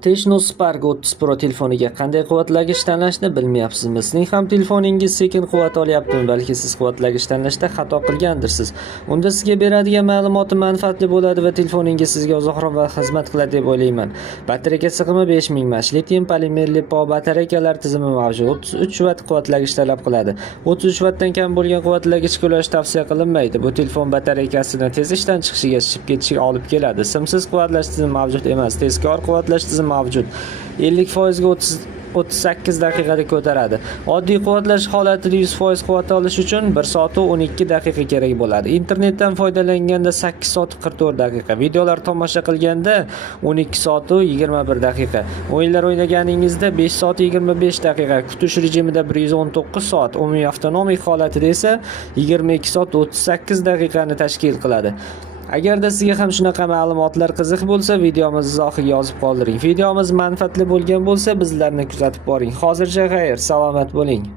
Techno Spark 30 Pro telefoniga qanday quvvatlagich tanlashni bilmayapsizmi? Sizning ham telefoningiz sekin quvvat olyaptimi? Balki siz quvvatlagich tanlashda xato qilgandirsiz. Unda sizga beradigan ma'lumoti manfaatli bo'ladi va telefoningiz sizga uzoqroq vaqt xizmat qiladi deb o'ylayman. Batareyka sig'imi 5000 mAh, litium polimerli PO batareykalar tizimi mavjud. 33 vatt quvvatlagich talab qiladi. 33 vattdan kam bo'lgan quvvatlagichga ulash tavsiya qilinmaydi. Bu telefon batareykasini tez ishdan chiqishiga, shishib ketishiga olib keladi. Simsiz quvvatlash tizimi mavjud emas. Tezkor quvvatlash tizimi mavjud. 50% ga 38 daqiqada ko'taradi. Oddiy quvvatlash holatida 100% quvvat olish uchun 1 soat va 12 daqiqa kerak bo'ladi. Internetdan foydalanganda 8 soat 44 daqiqa, videolar tomosha qilganda 12 soat va 21 daqiqa, o'yinlar o'ynaganingizda 5 soat 25 daqiqa, kutish rejimida 119 soat, umumiy avtonomik holatida esa 22 soat 38 daqiqani tashkil qiladi. Agarda sizga ham shunaqa ma'lumotlar qiziq bo'lsa, videomizni izohiga yozib qoldiring. Videomiz manfaatli bo'lgan bo'lsa, bizlarni kuzatib boring. Hozircha xayr, salomat bo'ling.